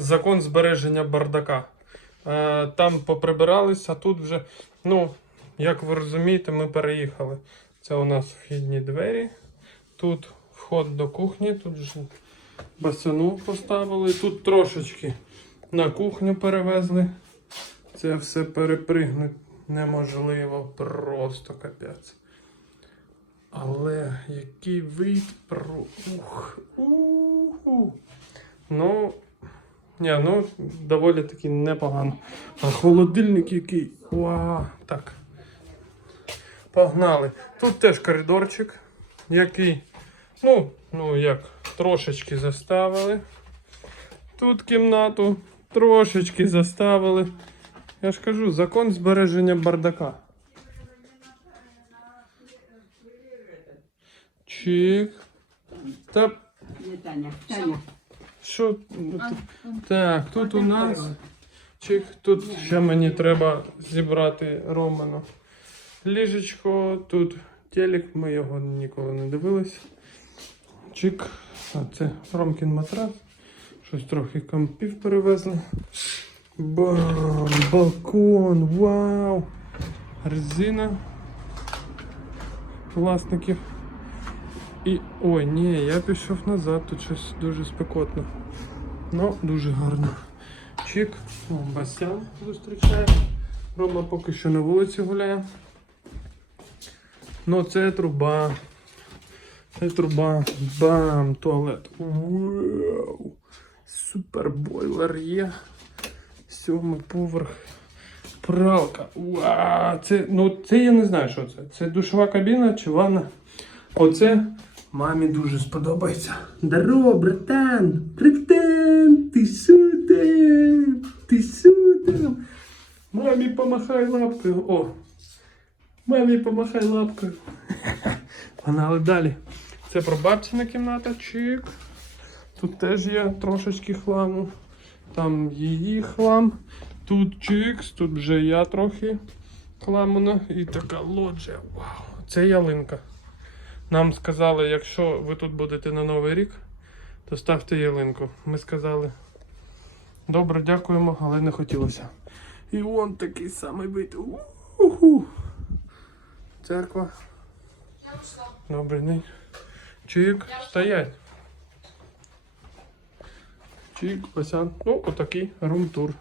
закон збереження бардака. Е, Там поприбирались, а тут вже, ну, як ви розумієте, ми переїхали. Це у нас вхідні двері. Тут вход до кухні, тут ж басину поставили. Тут трошечки на кухню перевезли. Це все перепригнути неможливо, просто капець. Але який вид про. Ух. Уху. Ну. Ні, ну доволі таки непогано. А холодильник який. Вау. Так. Погнали. Тут теж коридорчик, який. Ну, ну як, трошечки заставили. Тут кімнату трошечки заставили. Я ж кажу, закон збереження бардака. Чик. Та Таня. Таня. Що? ну, Так, тут у нас. Чик, тут ще мені треба зібрати Роману. Ліжечко, тут телек, ми його ніколи не дивились. Чик. А це Ромкін матрас. Щось трохи компів перевезли. Бам! Балкон! Вау! Резина власників. І. Ой, ні, я пішов назад, тут щось дуже спекотно. Ну, дуже гарно. Чик, О, Бастян зустрічає. Рома поки що на вулиці гуляє. Ну, це труба. Це труба. Бам! Туалет. Вау! Супер бойлер є. Сьомий поверх. Пралка. Вау! Це, ну, це я не знаю, що це. Це душова кабіна чи ванна. Оце мамі дуже сподобається. Здорово, братан! Братан! Ти сюди! Ти сюди! Мамі помахай лапкою. О! Мамі помахай лапкою. Погнали далі. Це пробабцяна кімната, чик. Тут теж є трошечки хламу. Там її хлам. Тут чикс, тут вже я трохи хламу. І така лоджія. Вау! Це ялинка. Нам сказали, якщо ви тут будете на Новий рік, то ставте ялинку. Ми сказали. Добре, дякуємо, але не хотілося. І он такий самий вид. У-ху. Церква. Добрий день. Чик, стоять. Чик, Васян. Ну, отакий рум-тур.